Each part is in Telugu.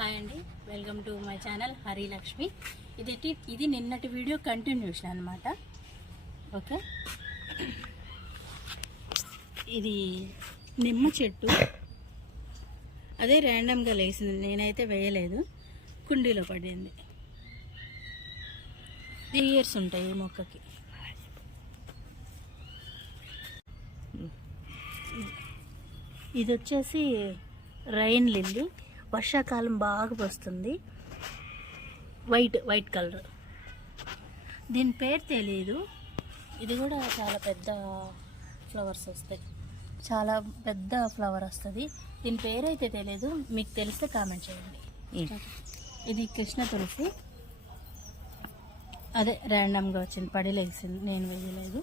హాయ్ అండి, welcome to my channel Hari Lakshmi. ఇది నిన్నటి వీడియో కంటిన్యూషన్ అనమాట. ఓకే, ఇది నిమ్మ చెట్టు. అదే ర్యాండమ్గా లేచింది, నేనైతే వేయలేదు, కుండీలో పడింది. 3 years ఉంటాయి ఈ మొక్కకి. ఇది వచ్చేసి రైన్ లిల్లీ, వర్షాకాలం బాగా వస్తుంది. White colour. దీని పేరు తెలియదు. ఇది కూడా చాలా పెద్ద ఫ్లవర్స్ వస్తాయి, చాలా పెద్ద ఫ్లవర్ వస్తుంది. దీని పేరు అయితే తెలియదు, మీకు తెలిస్తే కామెంట్ చేయండి. ఇది కృష్ణ తులసి. అదే ర్యాండమ్గా వచ్చింది, పడిలేసింది, నేను వేయలేదు.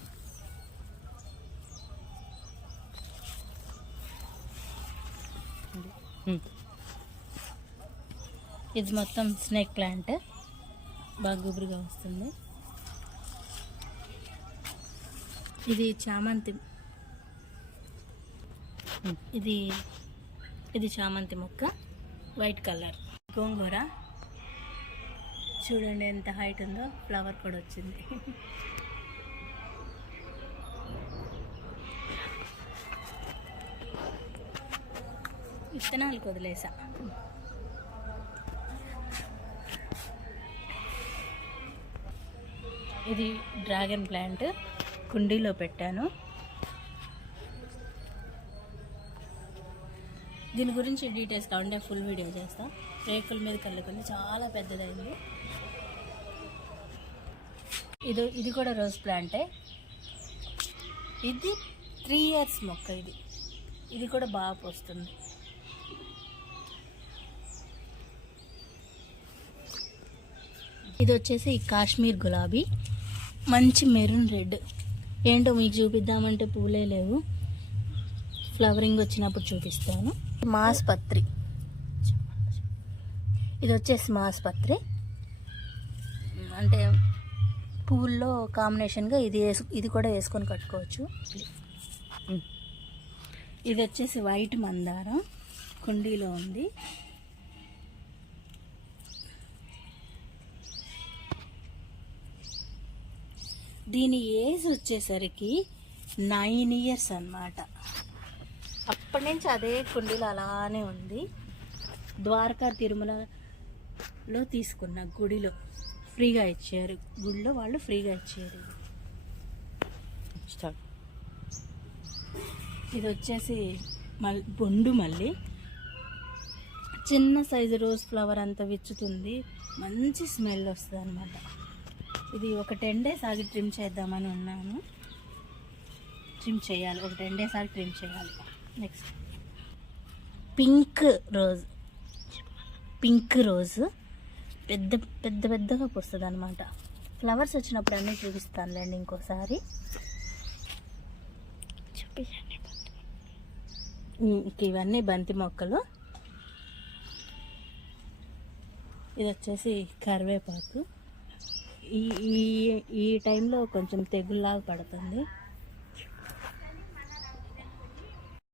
ఇది మొత్తం స్నేక్ ప్లాంట్, బాగా గుబురుగా వస్తుంది. ఇది చామంతి. ఇది చామంతి మొక్క, వైట్ కలర్. గోంగూర చూడండి ఎంత హైట్ ఉందో, ఫ్లవర్ కూడా వచ్చింది. విత్తనాలకు వదిలేసా. ఇది డ్రాగన్ ప్లాంట్, కుండీలో పెట్టాను. దీని గురించి డీటెయిల్స్ కావాలంటే ఫుల్ వీడియో చేస్తా. రేకుల మీద కళ్ళుకొని చాలా పెద్దదైంది. ఇది కూడా రోజ్ ప్లాంటే. ఇది 3 years మొక్క. ఇది కూడా బాగా పోస్తుంది. ఇది వచ్చేసి కాశ్మీర్ గులాబీ, మంచి మెరూన్ రెడ్. ఏంటో మీకు చూపిద్దామంటే పూలే లేవు, ఫ్లవరింగ్ వచ్చినప్పుడు చూపిస్తాను. మాస్పత్రి. ఇది వచ్చేసి మాస్పత్రి, అంటే పువ్వుల్లో కాంబినేషన్గా ఇది కూడా వేసుకొని కట్టుకోవచ్చు. ఇది వచ్చేసి వైట్ మందారం, కుండీలో ఉంది. దీని ఏజ్ వచ్చేసరికి 9 years అన్నమాట. అప్పటి నుంచి అదే కుండీలో అలానే ఉంది. ద్వారకా తిరుమలలో తీసుకున్న, గుడిలో ఫ్రీగా ఇచ్చారు. గుడిలో వాళ్ళు ఫ్రీగా ఇచ్చారు. ఇది వచ్చేసి బొండు మల్లి, చిన్న సైజు రోజ్ ఫ్లవర్ అంతా విచ్చుతుంది, మంచి స్మెల్ వస్తుంది అన్నమాట. ఇది ఒక 10 days ఆగి ట్రిమ్ చేద్దామని ఉన్నాను. ట్రిమ్ చేయాలి, ఒక 10 days ఆగి ట్రిమ్ చేయాలి. నెక్స్ట్ పింక్ రోజ్ పెద్దగా వస్తుంది అనమాట. ఫ్లవర్స్ వచ్చినప్పుడు అన్నీ చూపిస్తానులేండి ఇంకోసారి. ఇవన్నీ బంతి మొక్కలు. ఇది వచ్చేసి కరివేపాకు. ఈ టైంలో కొంచెం తెగుల్లాగా పడుతుంది.